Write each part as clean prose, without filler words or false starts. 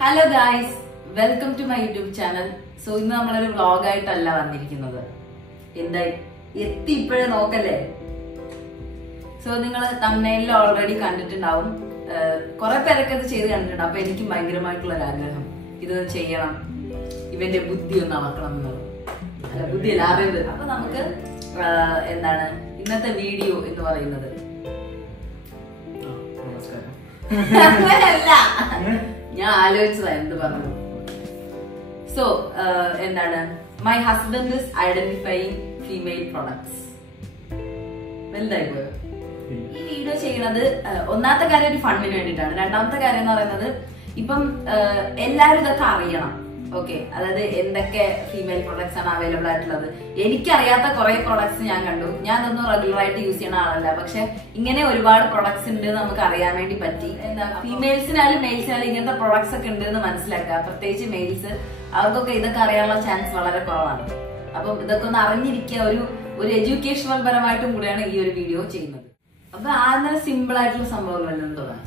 Hello guys, welcome to my YouTube channel. So ഇന്ന് നമ്മളൊരു വ്ളോഗായിട്ടല്ല വന്നിരിക്കുന്നത്. എന്തായി എത്തി ഇപ്പോഴേ നോക്കല്ലേ. സോ നിങ്ങൾ തമ്മിൽ ഓൾറെഡി കണ്ടിട്ടുണ്ടാവും. കുറെ പേരൊക്കെ ഇത് ചെയ്ത് കണ്ടിട്ടുണ്ട്. അപ്പൊ എനിക്കും ഭയങ്കരമായിട്ടുള്ള ഒരു ആഗ്രഹം ഇത് ചെയ്യണം, ഇവന്റെ ബുദ്ധി ഒന്ന് അളക്കണം എന്നുള്ളത്. അല്ല, ബുദ്ധിയല്ല, അറിവ്. അപ്പൊ നമുക്ക് എന്താണ് ഇന്നത്തെ വീഡിയോ എന്ന് പറയുന്നത്. അങ്ങനെയല്ല, ഞാൻ ആലോചിച്ചതാ എന്ത് പറഞ്ഞു. സോ എന്താണ്, my husband is identifying female products. വലുതായി പോയോ? ഈ വീഡിയോ ചെയ്യണത് ഒന്നാമത്തെ കാര്യം ഒരു ഫണ്ടിന് വേണ്ടിയിട്ടാണ്. രണ്ടാമത്തെ കാര്യം എന്ന് പറയുന്നത്, ഇപ്പം എല്ലാരും ഇതൊക്കെ അറിയണം. ഓക്കെ, അതായത് എന്തൊക്കെ ഫീമെയിൽ പ്രൊഡക്ട്സ് ആണ് അവൈലബിൾ ആയിട്ടുള്ളത്. എനിക്കറിയാത്ത കുറെ പ്രൊഡക്ട്സ് ഞാൻ കണ്ടു. ഞാൻ അതൊന്നും റെഗുലർ ആയിട്ട് യൂസ് ചെയ്യുന്ന ആളല്ല, പക്ഷെ ഇങ്ങനെ ഒരുപാട് പ്രൊഡക്ട്സ് ഉണ്ട് നമുക്ക് അറിയാൻ വേണ്ടി പറ്റി. എന്താ, ഫീമെയിൽസിനായാലും മെയിൽസിനായാലും ഇങ്ങനത്തെ പ്രൊഡക്ട്സ് ഒക്കെ ഉണ്ട് എന്ന് മനസ്സിലാക്കുക. പ്രത്യേകിച്ച് മെയിൽസ്, അവർക്കൊക്കെ ഇതൊക്കെ അറിയാനുള്ള ചാൻസ് വളരെ കുറവാണ്. അപ്പം ഇതൊക്കെ ഒന്ന് അറിഞ്ഞിരിക്കുക, ഒരു എഡ്യൂക്കേഷണൽ പരമായിട്ടും കൂടെയാണ് ഈ ഒരു വീഡിയോ ചെയ്യുന്നത്. അപ്പൊ ആദ്യം സിമ്പിൾ ആയിട്ടുള്ള സംഭവങ്ങൾ എന്തോന്നാണ്.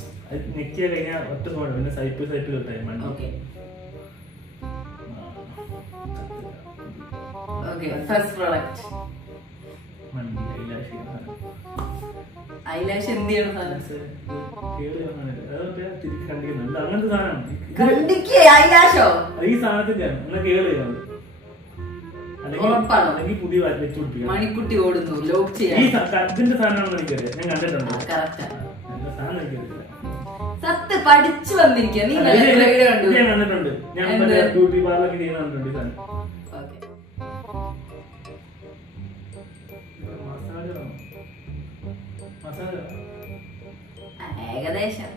First product eyelash. എന്ത് ചെയ്യണം ഐലാഷോ? ഈ സാധനത്തിന്റെ മണിക്കുട്ടി ഓടുന്നു, ലോക്ക് ചെയ്യാൻ ഇതിന്റെ സാധനമാണെന്ന് എനിക്കറിയാം, ഞാൻ കണ്ടിട്ടുണ്ട്. സത്ത് പഠിച്ചു വന്നിരിക്കുക. നീ ഞാൻ കണ്ടിട്ടുണ്ട്, ഞാൻ ബ്യൂട്ടി പാർലർ ചെയ്യുന്നുണ്ട്. ഏകദേശം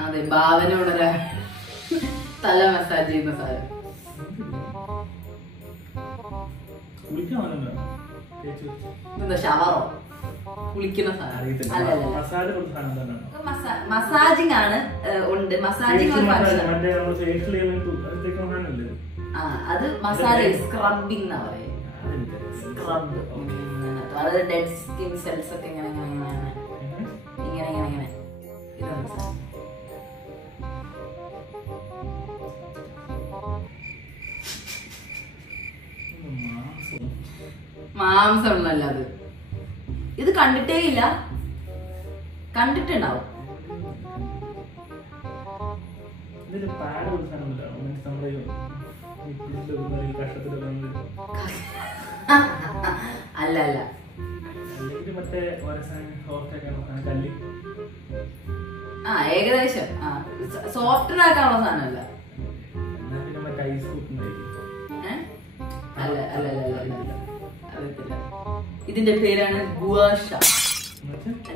അതെ, ഭാവനയോടൊരു തല മസാജ് ചെയ്യുന്ന സാധനം. എന്താ, ഷവറോ? കുളിക്കുന്ന സാധനം അല്ലല്ല, മസാജിങ് ആണ്. ഉണ്ട് മസാജിങ്. അത് മസാജ് സ്ക്രബിംഗ് എന്നാ പറയുക. സ്ക്രബ്, അതായത് ഡെഡ് സ്കിൻ സെൽസ് ഒക്കെ ഇങ്ങനെ ഇങ്ങനെ ഇങ്ങനെ ഇങ്ങനെ ഇങ്ങനെ ഇതാണ് സാധനം. മാംസമൊന്നുമല്ല അത്. ഇത് കണ്ടിട്ടേ ഇല്ല, കണ്ടിട്ടുണ്ടാവും. അല്ല അല്ല, ഏകദേശം സോഫ്റ്റ് ആക്കാനുള്ള സാധനമല്ല. അല്ല അല്ല അല്ല അല്ല, അറിയത്തില്ല. ഇതിന്റെ പേരാണ് ഗുവാഷ.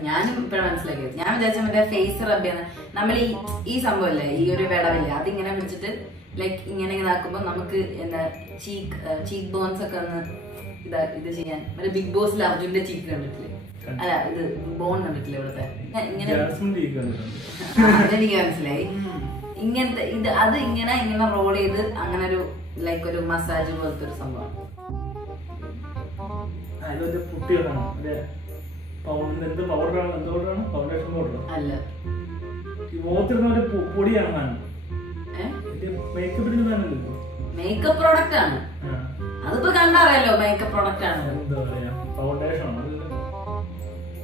ഞാനും ഇപ്പഴാണ് മനസ്സിലാക്കിയത്. ഞാൻ വിചാരിച്ച മറ്റേ ഫേസ് റബ് ചെയ്യുന്ന നമ്മൾ ഈ സംഭവല്ലേ, ഈ ഒരു വിടവില്ലേ, അതിങ്ങനെ പിടിച്ചിട്ട് ലൈക്ക് ഇങ്ങനെ ഇതാക്കുമ്പോ നമുക്ക് എന്താ ചീക്ക് ബോൺസ് ഒക്കെ ഒന്ന് ഇത് ചെയ്യാൻ. മറ്റേ ബിഗ് ബോസിൽ അർജുന്റെ ചീക്ക് കണ്ടിട്ടില്ലേ? അല്ല, ഇത് ബോൺ കണ്ടിട്ടില്ലേ ഇവിടുത്തെ? ഇങ്ങനെ അതെനിക്ക് മനസ്സിലായി. ഇങ്ങനത്തെ ഇത് അത് ഇങ്ങനെ ഇങ്ങനെ റോൾ ചെയ്ത് അങ്ങനെ ഒരു ലൈക്ക് ഒരു മസാജ് പോലത്തെ ഒരു സംഭവം. അല്ല, മേക്കപ്പ് പ്രോഡക്റ്റ് ആണ്. അതിപ്പോ കണ്ടറിയാലോ മേക്കപ്പ് പ്രോഡക്റ്റ് ആണ്.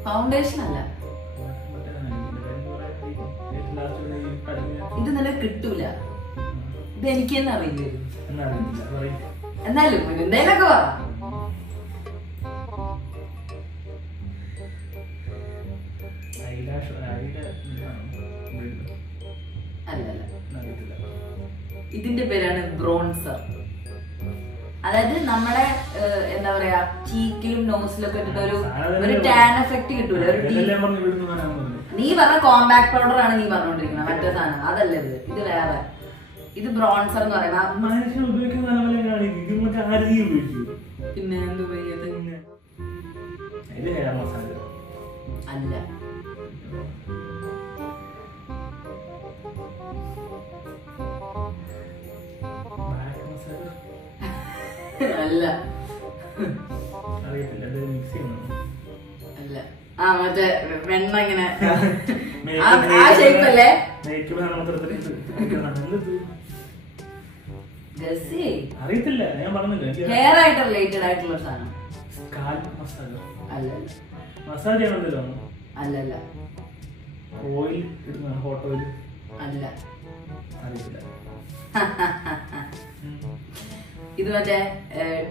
ഫൗണ്ടേഷൻ അല്ല, ഇത് നിനക്ക് കിട്ടൂല. ഇത് എനിക്ക് തന്നെ അറിയില്ല. എന്നാലും എന്തേലൊക്കെ പറ. അല്ലല്ല, ഇതിന്റെ പേരാണ് ബ്രോൺസർ. അതായത് നമ്മുടെ എന്താ പറയാ, ചീക്കിലും നോസിലൊക്കെ ഇട്ടിട്ട് ഒരു ടാൻ എഫക്ട് കിട്ടൂല. നീ പറഞ്ഞ കോമ്പാക്ട് പൗഡർ ആണ് നീ പറഞ്ഞോണ്ടിരിക്കുന്നത്. മറ്റേ സാധനം അതല്ല ഇത്. ഇത് വേറെ. ഇത് ബ്രോൺസർ എന്ന് പറയുന്നത്. പിന്നെ എന്ത് അല്ല, അല്ല അറിയത്തില്ല, അല്ല. ആ മറ്റേ വെണ്ണ ഇങ്ങനെ ആ ഷേപ്പ് അല്ലേ? അറിയത്തില്ല, ഞാൻ പറഞ്ഞില്ല. ഹെയർ ആയിട്ട് റിലേറ്റഡ് ആയിട്ടുള്ള സാധനം. അല്ലല്ല. മസാജ് ചെയ്യണമല്ലോ. അല്ലല്ല. ഓയിൽ ഇടുന്ന ഹോട്ട് ഓയിൽ അല്ല. അറിയത്തില്ല. ഇത് മറ്റേ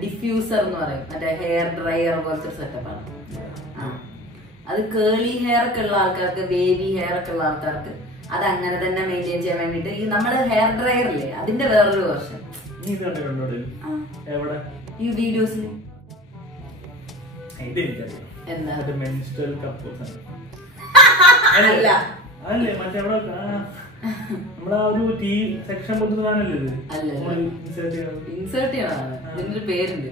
ഡിഫ്യൂസർ എന്ന് പറയും, മറ്റേ ഹെയർ ഡ്രയർ പോലത്തെ സെറ്റപ്പാണ്. അത് കേളി ഹെയർ ഒക്കെ ഉള്ള ആൾക്കാർക്ക്, വേവി ഹെയർ ഒക്കെ ഉള്ള ആൾക്കാർക്ക് അത് അങ്ങനെ തന്നെ മെയിൻറ്റെയിൻ ചെയ്യാൻ വേണ്ടിട്ട് ഈ നമ്മുടെ ഹെയർ ഡ്രയർ ഇല്ലേ, അതിന്റെ വേറൊരു വെർഷൻ. ഈ വീഡിയോസിൽ എന്താ അല്ല അതല്ലേ മറ്റേ നമ്മളാ ഒരു ടീ സെക്ഷൻ പോലത്തെ സാധനല്ലേ ഇത്? ഇൻസേർട്ട് ചെയ്യണം. ഇതിന്റെ പേരുണ്ട്.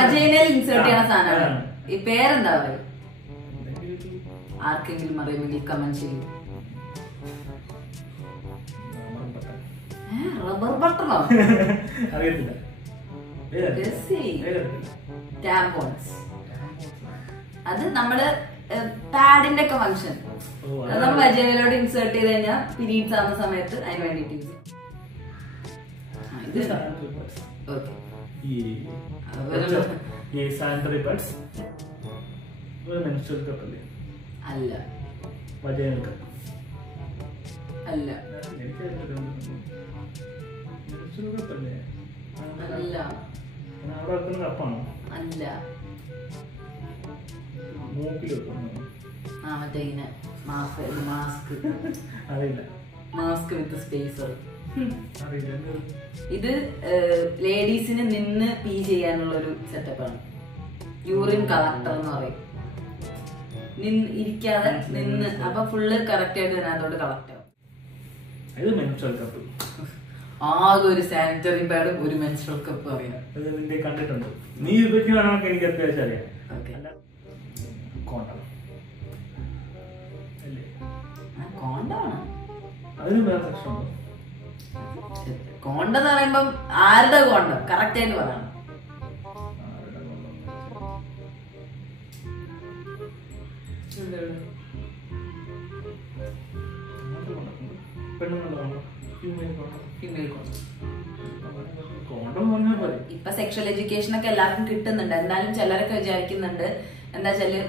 അജയനയിൽ ഇൻസേർട്ട് ചെയ്യണ സാധനമാണ്. ഈ പേരെന്താ പറയുക? ആർക്കെങ്കിലും അറിയുമെങ്കിൽ കമന്റ് ചെയ്യും. റബ്ബർ ബട്ടണോ? അറിയത്തില്ല. ടാമ്പോൺസ്. അത് നമ്മള് പാഡിന്റെ ഒക്കെ ഫംഗ്ഷൻ, അത് നമ്മൾ വജൈനയിലോട് ഇൻസേർട്ട് ചെയ്ത് കഴിഞ്ഞാൽ പീരീഡ്സ് ആവുന്ന സമയത്ത് അതിന് വേണ്ടിട്ട് യൂസ് ചെയ്യും. അല്ല അല്ല അല്ല അല്ല. മറ്റേ ഇങ്ങനെ മാസ്ക് വിത്ത് സ്പേസർ. ഇത് ലേഡീസിന് നിന്ന് പീ ചെയ്യാനുള്ള ഒരു സെറ്റപ്പാണ്. യൂറിൻ കളക്ടർ എന്ന് പറയും. ഇരിക്കാതെ നിന്ന്, അപ്പൊ ഫുള്ള് കറക്റ്റ് ആയിട്ട് അതിനകത്തോട്ട് കളക്ട് ആവും. ആകെ ഒരു സാനിറ്ററി പാഡും ഒരു മെൻസ്ട്രൽ കപ്പ് അറിയാം. കണ്ടിട്ടുണ്ട്. നീ ഉപയോഗിക്കുകയാണെങ്കിൽ എനിക്ക് അത്യാവശ്യം അറിയാം. കോണ്ടാണ്. അതിന് വേറെ സെക്ഷൻ ഉണ്ടോ? കോണ്ടെന്ന് പറയുമ്പം ആരുടെ കോണ്ടം കറക്റ്റ് ആയിട്ട് പറയണം. ഇപ്പൊ സെക്ഷൽ എഡ്യൂക്കേഷൻ ഒക്കെ എല്ലാവർക്കും കിട്ടുന്നുണ്ട്. എന്തായാലും ചിലരൊക്കെ വിചാരിക്കുന്നുണ്ട് എന്താ വെച്ചാല്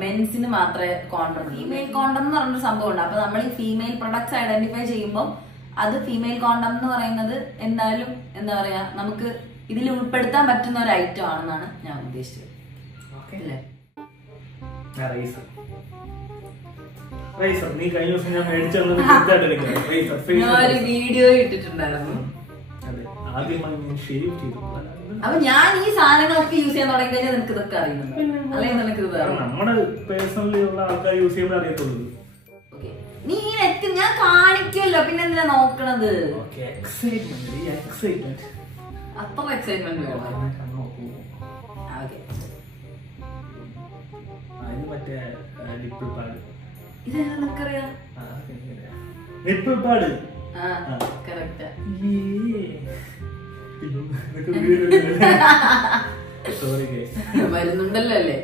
മെൻസിന് മാത്രമേ കോണ്ടം ഉള്ളൂ. ഫീമെയിൽ കോണ്ടം എന്ന് പറഞ്ഞൊരു സംഭവമുണ്ട്. അപ്പൊ നമ്മൾ ഈ ഫീമെയിൽ പ്രൊഡക്ട്സ് ഐഡന്റിഫൈ ചെയ്യുമ്പോൾ അത് ഫീമെയിൽ കോണ്ടം എന്ന് പറയുന്നത് എന്തായാലും എന്താ പറയാ, നമുക്ക് ഇതിൽ ഉൾപ്പെടുത്താൻ പറ്റുന്ന ഒരു ഐറ്റം ആണെന്നാണ് ഞാൻ ഉദ്ദേശിച്ചത്. അല്ലേ? നീ കഴിഞ്ഞ ദിവസം ഞാൻ മേടിച്ചൊരു വീഡിയോ ഇട്ടിട്ടുണ്ടായിരുന്നു. അപ്പൊ ഞാൻ ഈ സാധനങ്ങളൊക്കെ യൂസ് ചെയ്യാൻ തുടങ്ങി കഴിഞ്ഞാൽ നിനക്ക് ഇതൊക്കെ അറിയുന്നുണ്ട്, അല്ലെങ്കിൽ നിനക്ക് നമ്മുടെ പേഴ്സണലി ഉള്ള ആൾക്കാർ യൂസ് ചെയ്യുമ്പോൾ അറിയത്തുള്ളൂ. നീ നെറ്റ് ഞാൻ കാണിക്കല്ലോ, പിന്നെ എന്തിനാ നോക്കണത്? അത്ര എക്സൈറ്റ്മെന്റ് വേണം. ഇതെന്താ നിനക്കറിയാം? വരുന്നുണ്ടല്ലോ അല്ലേ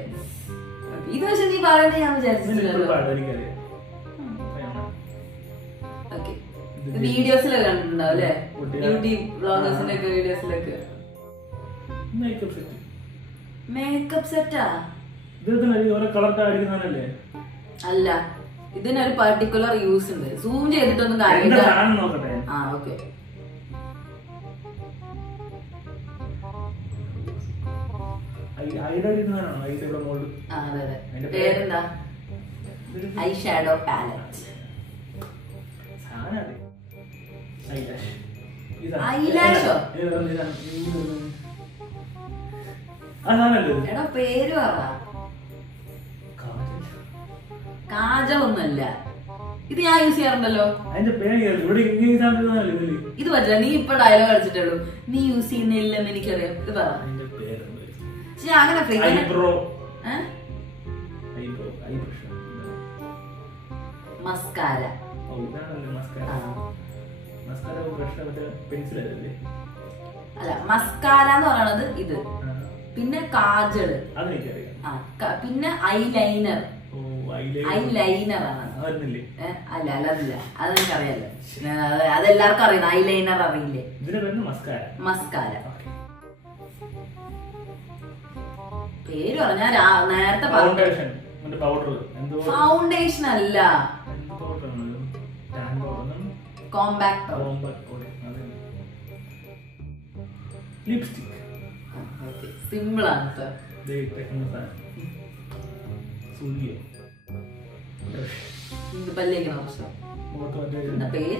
ഇത്? പക്ഷെ നീ പറയുന്നത് ഞാൻ വിചാരിച്ചിട്ടില്ലല്ലോ. വീഡിയോസിലൊക്കെ കണ്ടിട്ടുണ്ടാവും അല്ലേ? യൂട്യൂബ് ബ്ലോഗേഴ്സിന്റെ ഒക്കെ വീഡിയോസിലൊക്കെ. മേക്കപ്പ് സെറ്റാ? അല്ല, ഇതിനൊരു പർട്ടിക്കുലർ യൂസ് ഉണ്ട്. സൂം ചെയ്തിട്ടൊന്നും കാര്യമില്ല. ആ ഓക്കെ. പേരെന്താ? Eye shadow palette. ഐലാഷോ? എടാ പേര് പറ. കാജലൊന്നുമല്ല ഇത്. ഞാൻ യൂസ് ചെയ്യാറുണ്ടല്ലോ. ഇത് പറ്റില്ല. നീ ഇപ്പൊ ഡയലോഗ് അടിച്ചിട്ടുള്ളൂ. നീ യൂസ് ചെയ്യുന്നില്ലെന്ന് എനിക്കറിയാം. ഇത് പറ. അങ്ങനെ മസ്കാര. അല്ല, മസ്കാര എന്ന് പറയണത് ഇത്. പിന്നെ കാജള്. പിന്നെ ഐലൈനർ. ഐലൈനർ ആണ്. അല്ല അതില്ല, അത് എനിക്കറിയാലോ, അതെല്ലാവർക്കും അറിയുന്ന ഐലൈനർ അറിയില്ലേ? മസ്കാര. പേര് പറഞ്ഞാ നേരത്തെ ഫൗണ്ടേഷൻ അല്ല, കോമ്പാക്ട് സിമ്പിൾ ആണ് സർ. പല്ലേക്കണ പ്രശ്നം പേര്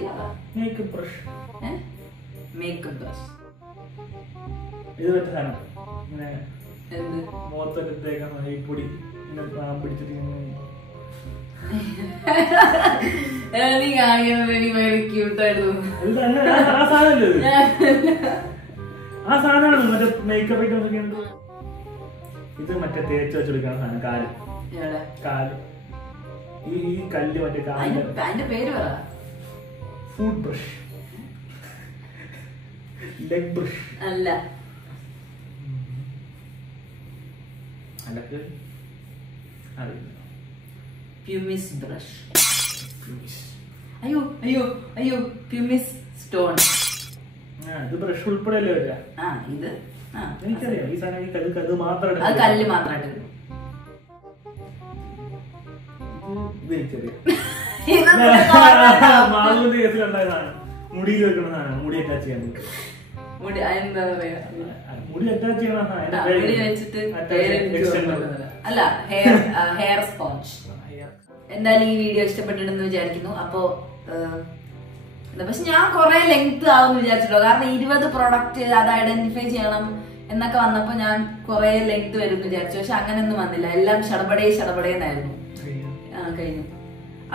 മേക്കപ്പ് ബ്രഷ്. ഇത് പറ്റ സാധനം എന്ത് മുഖത്തൊക്കെ പൊടി പിടിച്ചിട്ട് നീ കാണിക്കുന്നത് ക്യൂട്ടായിരുന്നു. ആ സാധനമാണ് മറ്റേ മേക്കപ്പ് ഐറ്റംസ് ഒക്കെ ഉണ്ട്. ഇത് മറ്റേ തേച്ച് വെച്ചെടുക്കുന്ന സാധനം, കാല് ഈ കല്ല് മറ്റേ അതിന്റെ പേര് പറ. ഫുഡ് ബ്രഷ്, ലെഗ് ബ്രഷ് അല്ല, പ്യൂമിസ് ബ്രഷ്. അയ്യോ അയ്യോ അയ്യോ, പ്യൂമിസ് സ്റ്റോൺ. ഇത് ബ്രഷ് ഉൾപ്പെടെയല്ലേ വരിക? ഇത് എനിക്കറിയാം. ഈ സാധനം കല്ല് മാത്രം മാത്രമായിട്ട് മാളുവിന്റെ കേസിലുണ്ടായ സാധനം, മുടിയിൽ വെക്കുന്ന സാധനം, മുടി അറ്റാച്ച് ചെയ്യാൻ. മുടി അറ്റാച്ച് അല്ല, ഹെയർ സ്പോഞ്ച്. എന്തായാലും ഈ വീഡിയോ ഇഷ്ടപ്പെട്ടിട്ടുണ്ടെന്ന് വിചാരിക്കുന്നു. അപ്പോ പക്ഷെ ഞാൻ കുറെ ലെങ്ത് ആവും വിചാരിച്ചല്ലോ, കാരണം 20 പ്രൊഡക്റ്റ് അത് ഐഡന്റിഫൈ ചെയ്യണം എന്നൊക്കെ വന്നപ്പോ ഞാൻ കുറെ ലെങ്ത് വരും വിചാരിച്ചു. പക്ഷെ അങ്ങനെയൊന്നും വന്നില്ല, എല്ലാം ഷടപടേന്നായിരുന്നു. കഴിഞ്ഞു.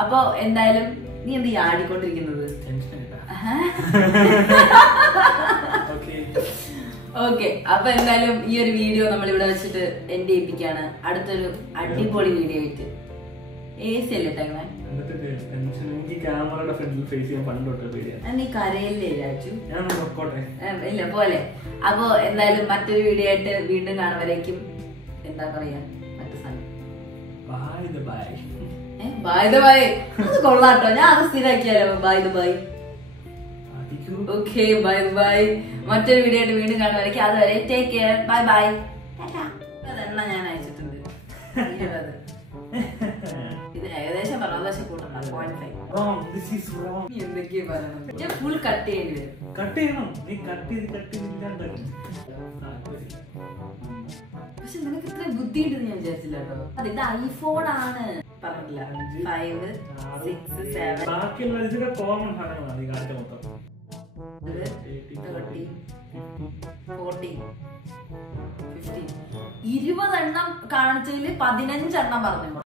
അപ്പൊ എന്തായാലും നീ എന്ത് ആടിക്കൊണ്ടിരിക്കുന്നത്? ഓക്കെ, അപ്പൊ എന്തായാലും ഈ ഒരു വീഡിയോ നമ്മൾ ഇവിടെ വെച്ചിട്ട് എൻഡ് ചെയ്യിപ്പിക്കാണ്. അടുത്തൊരു അടിപൊളി വീഡിയോ ആയിട്ട്. AC അല്ലേ ടൈമേ? നീ കരയല്ലേ രാജു? ഇല്ല പോലെ. അപ്പൊ എന്തായാലും മറ്റൊരു വീഡിയോ ആയിട്ട് വീണ്ടും കാണുവരേക്കും എന്താ പറയാ, മറ്റു സാധനം ബൈ ദ ബൈ. അത് കൊള്ളാട്ടോ, ഞാൻ അത് സ്ഥിരാക്കിയാലോ. By the by. Okay, bye bye. മറ്റൊരു വീഡിയോ ആയിട്ട് വീണ്ടും കാണുവരേക്കും. അതുവരെ ടേക്ക് കെയർ, ബൈ ബൈ. അതെണ്ണ ഞാൻ അയച്ചിട്ടുണ്ട്. ഇത് ഏകദേശം പറഞ്ഞ കൂട്ടണ്ട. 0.5 എന്തൊക്കെയാ പറയുന്നത്? ഫുൾ കട്ട് ചെയ്യേണ്ടി വരും. കട്ട് ചെയ്യണം. നീ കട്ട് ചെയ്തില്ലാണ്ട്. പക്ഷെ നിനക്ക് ഇത്ര ബുദ്ധിയുണ്ടെന്ന് ഞാൻ വിചാരിച്ചില്ല കേട്ടോ. ഇത് ഐഫോൺ ആണ് പറഞ്ഞില്ല. 5, 6, 7 ബാക്കിയുള്ള ഇതിന്റെ കോമൺ സാധനങ്ങളാണ് ഈ കാണിച്ച മൊത്തം. 13, 14, 15 20 എണ്ണം കാണിച്ചതിൽ 15 എണ്ണം പറഞ്ഞു.